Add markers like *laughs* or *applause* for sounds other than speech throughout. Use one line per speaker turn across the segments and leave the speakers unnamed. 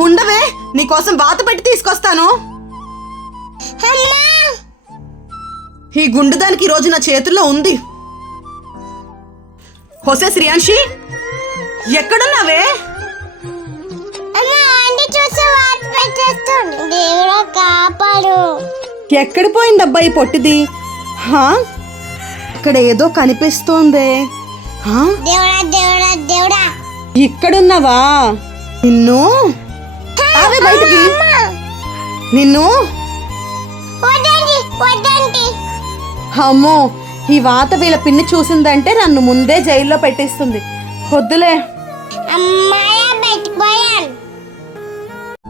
ఉండవే నీకోసం వాత పెట్టి తీసుకొస్తాను. ఈ గుండుదానికి ఈ రోజు నా చేతుల్లో ఉంది. హొసే శ్రియాంషి ఎక్కడున్నావే? ఎక్కడ పోయిందబ్బా ఈ పొట్టిది? హా? ఇక్కడ ఏదో కనిపిస్తోందే. హా?
దేవుడా దేవుడా దేవుడా.
ఇక్కడున్నావా? నిన్ను? ఆవే బయటికి. నిన్ను? అమ్మో ఈ వాత వీళ్ళ పిన్ని చూసిందంటే నన్ను ముందే జైల్లో పెట్టిస్తుంది. వద్దులే.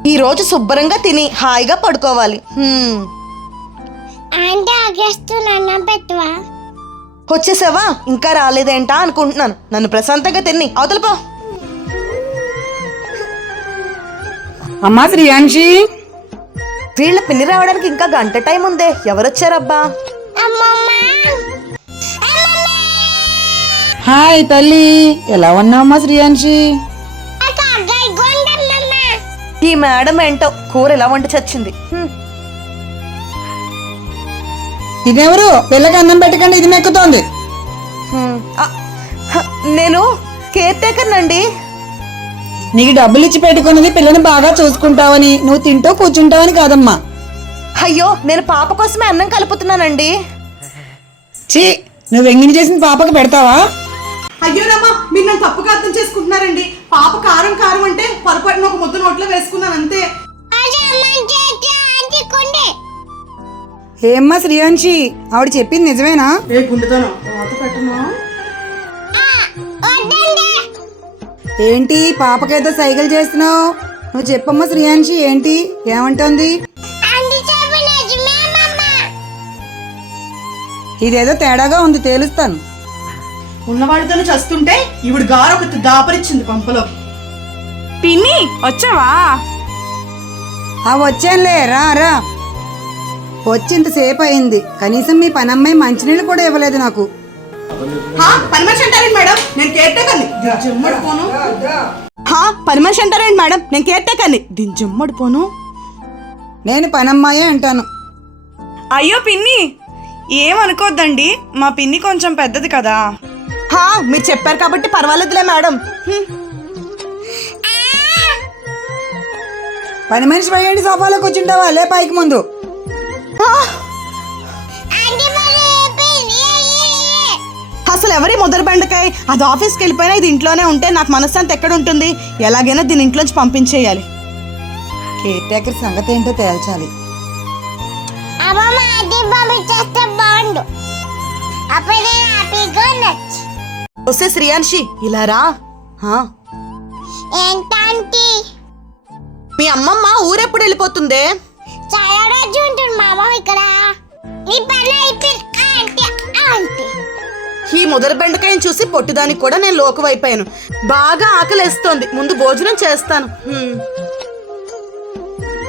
ఈ రోజు శుభ్రంగా తిని హాయిగా పడుకోవాలి. వచ్చేసావా? ఇంకా రాలేదేంటా అనుకుంటున్నాను. నన్ను ప్రశాంతంగా తిని అవతల
అమ్మా శ్రీయాంశి
వీళ్ళ పిన్ని రావడానికి ఇంకా గంట టైం ఉందే. ఎవరొచ్చారబ్బా?
హాయ్ తల్లి. ఎలా ఉన్నావమ్మా శ్రీయాంశి
ఈ మేడం ఏంటో కూర ఎలా వంట చచ్చింది.
ఇదెవరు? పిల్లకి అన్నం పెట్టకండి ఇది మెక్కుతోంది.
నేను కేర్ టేకర్ నండి
నీకు డబ్బులు ఇచ్చి పెట్టుకున్నది పిల్లని బాగా చూసుకుంటావని. నువ్వు తింటూ కూర్చుంటావని కాదమ్మా.
అయ్యో నేను పాప కోసమే అన్నం కలుపుతున్నానండి.
ఛీ నువ్వు ఎంగిని చేసిన పాపకు పెడతావా?
అయ్యో రామా మీరు నన్ను తప్పుగా అర్థం చేసుకుంటున్నారండి. పాప కారం కారం అంటే పొరపాటున ఒక ముద్ద నోట్లో వేసుకున్నాను అంతే.
అది అమ్మ చేతి ఆంటీ కొండే
ఏమ్మా శ్రీయాంశి ఆవిడ చెప్పింది నిజమేనా?
ఏ గుండెతోనో? వాత
ఏంటి పాపకేదో సైకిల్ చేస్తున్నావు? నువ్వు చెప్పమ్మా శ్రీయాంశి ఏంటి? ఏమంటోంది? ఇదేదో తేడాగా ఉంది తేలుస్తాను.
ఉన్నవాడితోనే చస్తుంటే ఇవిడు గారు ఒక దాపరిచ్చింది పంపలో.
పిన్ని వచ్చావా?
ఆ వచ్చానులే రా రా. వచ్చి ఇంతసేపు అయింది. కనీసం మీ పనమ్మాయి మంచినీళ్ళు కూడా ఇవ్వలేదు నాకు.
పని మనిషి అంటారేంటి మేడం? నేను కేర్ టేకర్ని. దింజమ్మడిపోను పని. మనిషి అంటారేంటి మేడం? నేను కేర్ టేకర్ని. దింజమ్మడిపోను
నేను పనమ్మాయే అంటాను.
అయ్యో పిన్ని ఏమనుకోద్దండి? మా పిన్ని కొంచెం పెద్దది కదా.
హా మీరు చెప్పారు కాబట్టి పర్వాలేదులే మేడం.
పని మనిషి పైకి సోఫాలో కూర్చుంటావా? లే పైకి ముందు.
అసలు ఎవరి ముదర బెండకాయ? అది ఆఫీస్కి వెళ్ళిపోయినా ఇది ఇంట్లోనే ఉంటే నాకు మనశ్శాంతి ఎక్కడ ఉంటుంది ఎలాగైనా దీని ఇంట్లోంచి పంపించేయాలి.
కేర్ టేకర్ సంగతి ఏంటో తేల్చాలి.
వస్తే శ్రీయాన్షి ఇలా రా. మీ అమ్మమ్మ ఊరెప్పుడు వెళ్ళిపోతుందే?
చాలా రోజు ఉంటుంది మామ ఇక్కడ.
ముదర బెండకాయని చూసి పొట్టిదానికి కూడా నేను లోకువైపోయాను. బాగా ఆకలేస్తోంది. ముందు భోజనం చేస్తాను.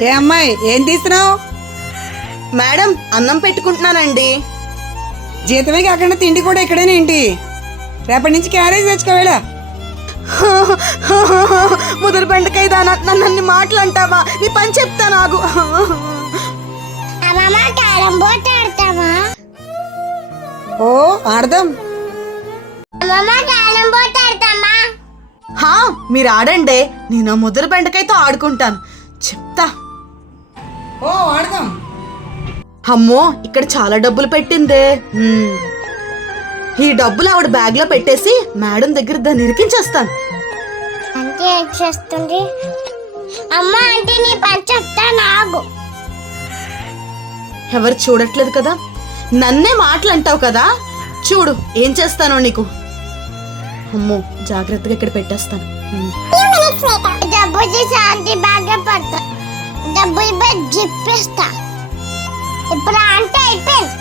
ఏ అమ్మాయి ఏం తీస్తున్నావు?
మేడం అన్నం పెట్టుకుంటున్నానండి.
జీతమే కాకుండా తిండి కూడా ఇక్కడేనేంటి? రేపటి నుంచి క్యారేజ్ తెచ్చుకోవేళ *laughs*
ముదర బెండకాయ దానా నన్ను మాటలు అంటావా నీ పని చెప్తా నాకు
ఓ ఆడదాం.
హా మీరు ఆడండి నేను ముదర బెండకాయతో ఆడుకుంటాను. చెప్తా.
ఓ ఆడదాం.
అమ్మో ఇక్కడ చాలా డబ్బులు పెట్టిందే. ఈ డబ్బులు ఆవిడ బ్యాగ్లో పెట్టేసి మేడం దగ్గర దాన్ని ఇరికించేస్తాను.
అంటే ఏం చేస్తుంది? అమ్మ అంటే నీ పని చెప్తా నాకు
ఎవరు చూడట్లేదు కదా? నన్నే మాటలు అంటావు కదా? చూడు ఏం చేస్తానో నీకు? అమ్మో జాగ్రత్తగా ఇక్కడ పెట్టేస్తాను.
బాగా పడతా. జిప్పిస్తా ఇప్పుడు ఆంటీ అయిపోయింది.